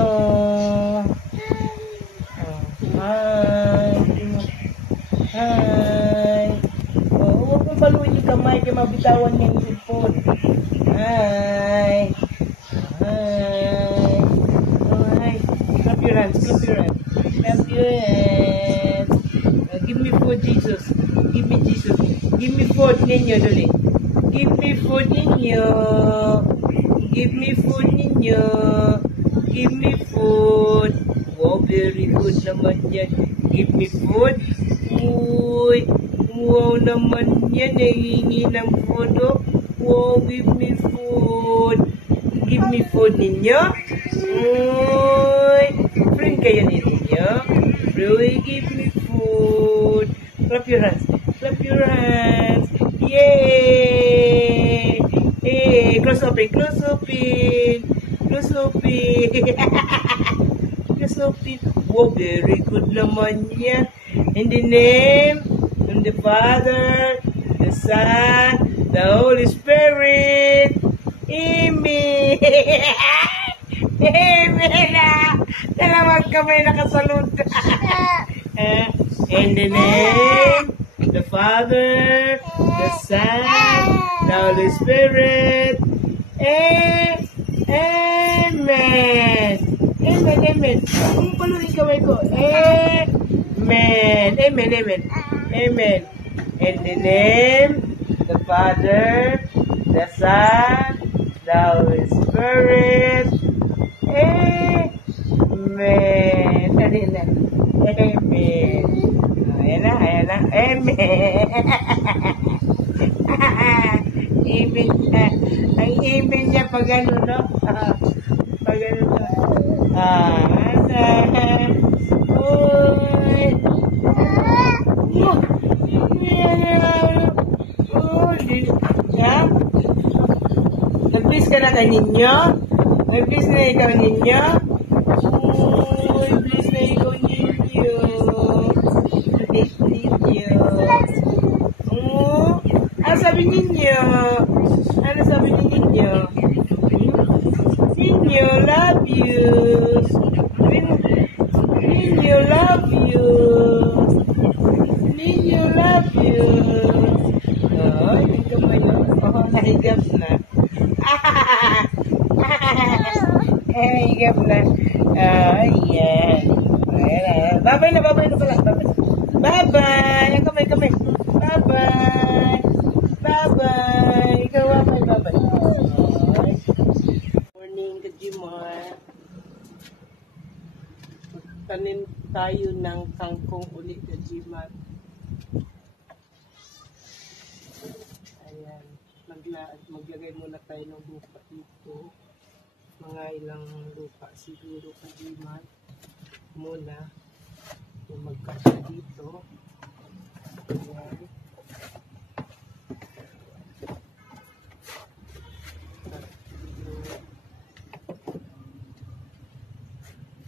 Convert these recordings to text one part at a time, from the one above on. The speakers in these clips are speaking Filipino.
Hello. Hi. Hi. Huwag mong baluin yung kamay kaya mabitawan niya yung cellphone. Hi. Hi. Oh, hi. Clap your hands. Clap your hands. Clap your hands. Give me food, Jesus. Give me Jesus. Give me food ninyo, dali. Give me food ninyo. Give me food ninyo. Give me food. Wow, very good naman yan. Give me food. Uy, wow naman yan. Nahingi ng food. Oh. Wow, give me food. Give me food ninyo. Uy, friend kayo ninyo. Uy, give me food. Clap your hands. Clap your hands. Yay! Hey, close open, close open. Close open. Close open. Wow, very good naman yan. In the name of the Father, the Son, the Holy Spirit. Amen. Amen na. Dalawang kamay nakasalud. In the name of the Father, the Son, the Holy Spirit. Amen. Amen, amen. Kung paluin kamay ko. Amen. Amen, amen. Amen. In the name of the Father, the Son, the Holy Spirit. Amen. Amen. Amen. Ayan na, ayan na. Amen. Amen na. Ang amen niya pag ano, no? Pag ano, no? Uy. Yeah? Nag-please ka na kaninyo? Nag-please na ikaw ninyo? Uy, please na ikaw ninyo. Please ninyo. Ano sabi ninyo? Ano sabi ninyo? Ninyo, love you. Ninyo, love you. Ninyo, love you. Oh, yung kamay na. Oh, nahigap na. Nahigap na. Oh, yeah. Bye-bye na, bye-bye na pala. Bye-bye. Ang kamay. Bye-bye. Bye-bye. Ikaw, bye-bye. Morning, Kajimar. Tanim tayo ng kangkong ulit, Kajimar. Ayan. Maglagay muna tayo ng lupa dito. Mga ilang lupa siguro, Kajimar. Muna. Magkasya dito. Ayan.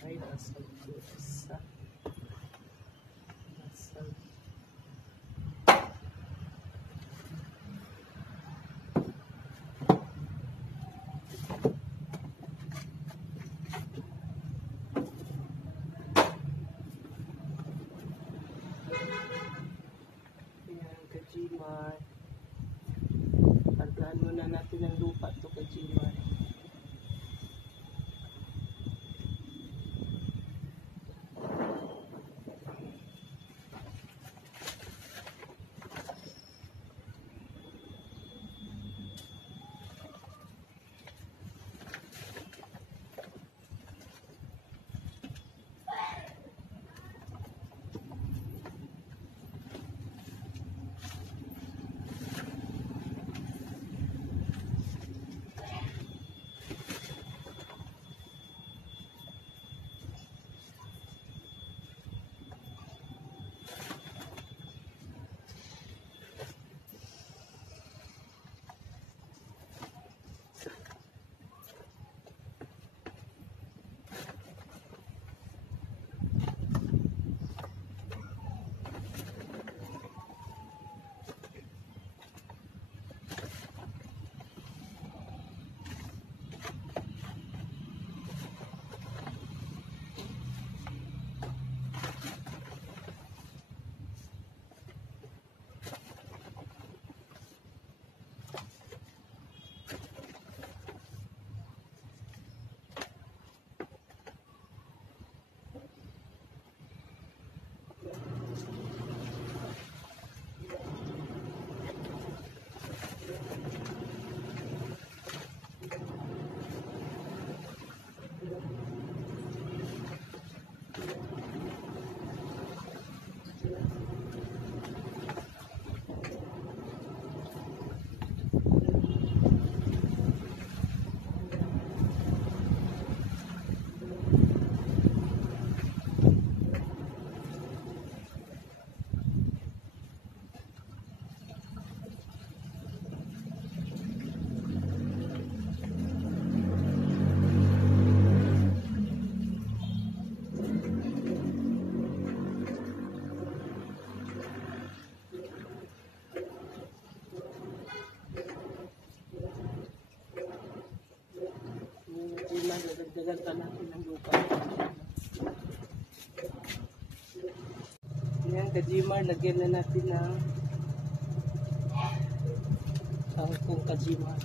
Ay, basag ko isa. Basag. Ayan, Kajimar. Pagkaan muna natin ang lupa to, Kajimar. ganda natin ng lupa. Yan, Kajimar, lagyan na natin ng kangkong Kajimar.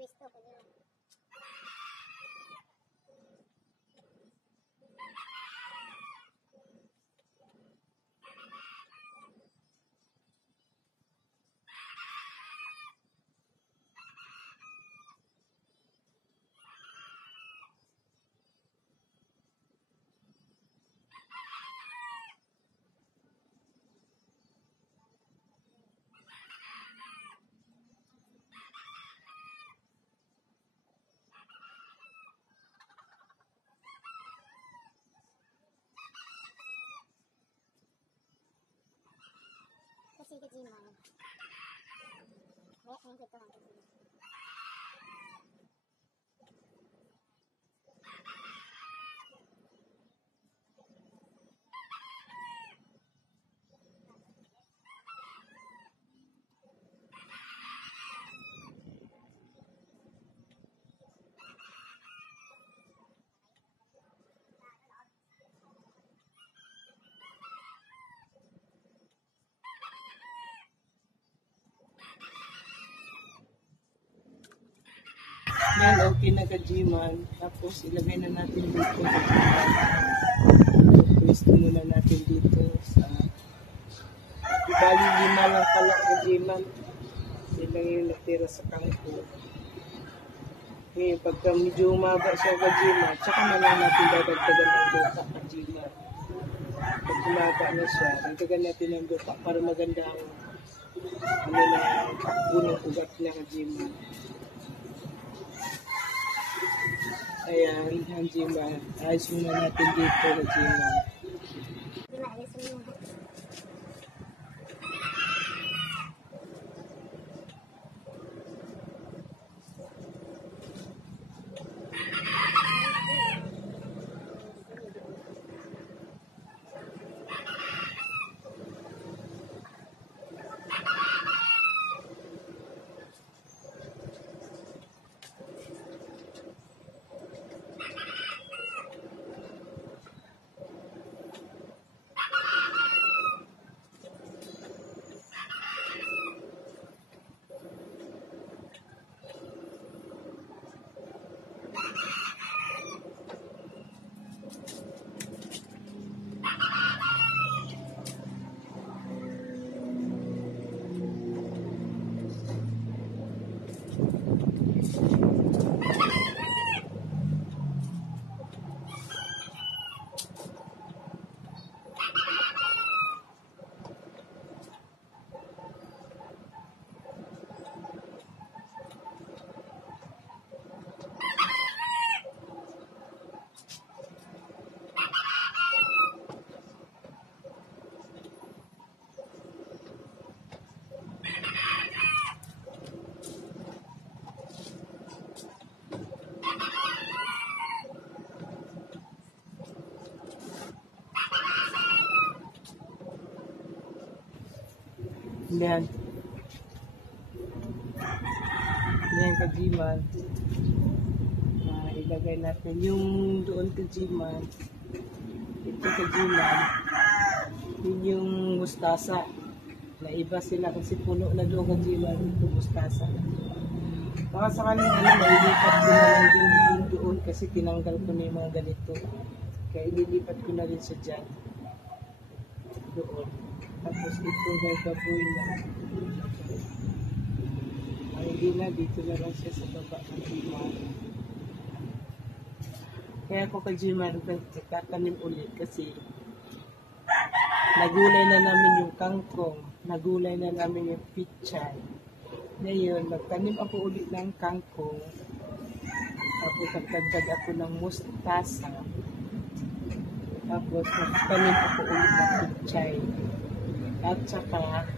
pwesto ko nila. Kasi kajiman. Kaya ang gusto lang kajiman. Yan, okay na kajiman. Tapos ilagay na natin dito. Pwesto muna natin dito sa ibali 5 lang pala kajiman. Sila yung natira sa kangko. Ngayon, pagka medyo umaba siya kajiman, tsaka na lang natin dadagdagan ng lupa kajiman. Pag umaba na siya, dagdagan natin ng lupa para maganda ang unang ugat niya kajiman. Ayan, kajiman. Ayos muna natin dito kajiman. Pinaalis mo yun. Yan. Yan kajiman. Ilagay natin yung doon kajiman. Ito kajiman. Yun yung mustasa. Naiba sila kasi puno na doon kajiman. Ito mustasa. Baka sakaling mailipat ko na lang din yung doon kasi tinanggal ko na yung mga ganito. Kaya ililipat ko na rin siya dyan. Doon. Tapos ito may baboy na. Ay, hindi na, dito na lang siya sa baba ng kajiman. Kaya ako kajiman, tatanim ulit kasi nagulay na namin yung kangkong, nagulay na namin yung pichay. Ngayon, nagtanim ako ulit ng kangkong, tapos nagdagdag ako ng mustasa, tapos nagtanim ako ulit ng pichay. At saka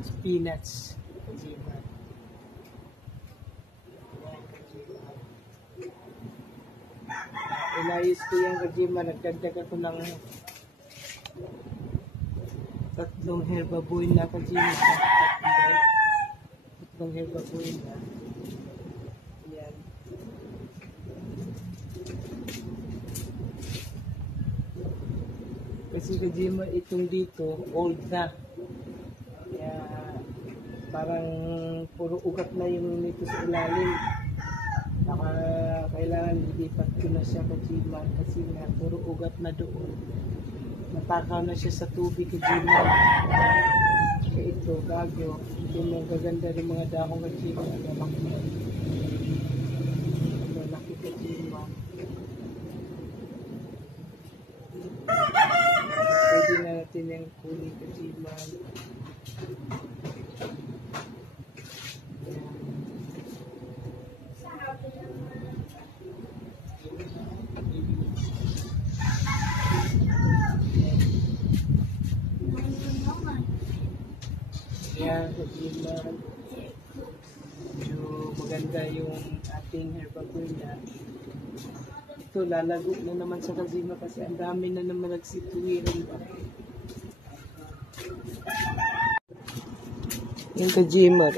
spinach. Kajiman. Ayan, kajiman. Inayos ko yung kajiman. Nagdagdag ako ng 3 herbabuy na kajiman. 3 herbabuy na. Ayan. Kasi kajiman itong dito, old na. Kaya parang puro ugat na yung nito sa ilalim. Kailangan lilipat ko na siya Kajiman kasi nga puro ugat na doon. Natakaw na siya sa tubig Kajiman. Kaya ito, bagyo. Ito mo gaganda rin mga dahong Kajiman. Malaki Kajiman. Pwede na natin yung kunin Kajiman. Yan, Kajiman. Medyo maganda yung ating herbagonia. Ito, lalago na naman sa Kajiman kasi ang dami na naman nagsituwiran pa. Yung Kajiman,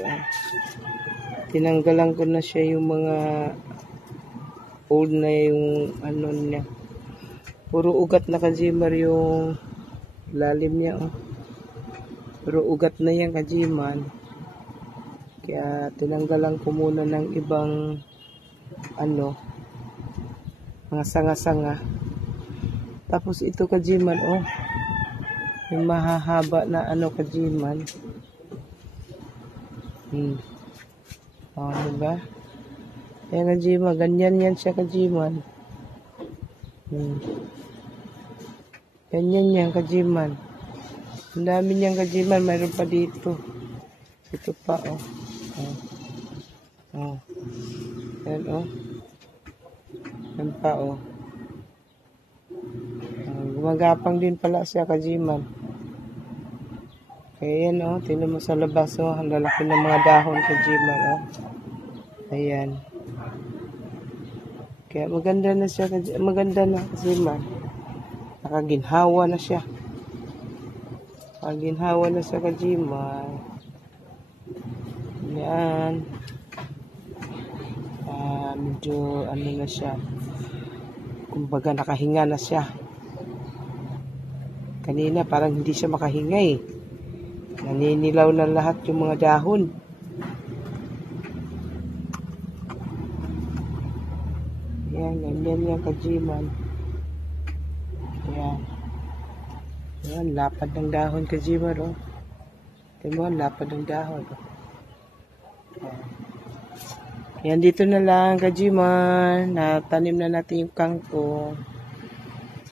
tinanggalan ko na siya yung mga old na yung ano niya. Puro ugat na Kajiman yung lalim niya. Puro ugat na yan Kajiman. Kaya tinanggalan ko muna ng ibang ano, mga sanga-sanga. Tapos ito Kajiman, yung mahahaba na ano Kajiman. Diba? Kaya Kajiman, ganyan yan siya Kajiman. Ganyan yan Kajiman. Ang dami niyang Kajiman, mayroon pa dito. Ito pa, Yan, Yan pa, gumagapang din pala siya Kajiman. Kaya yan, tingnan mo sa labas, ang lalaki ng mga dahon Kajiman, Ayan. Kaya maganda na siya, maganda na Kajiman. Nakaginhawa na siya. Nakaginhawa na siya Kajiman. Yan. Medyo ano na siya. Kumbaga nakahinga na siya. Kanina parang hindi siya makahinga eh. Naninilaw na lahat yung mga dahon. Yan, ganyan yan Kajiman. Yan. Yan, lapad ng dahon Kajiman, Tingnan mo, lapad ng dahon, Yan, dito na lang Kajiman. Natanim na natin yung kangkong.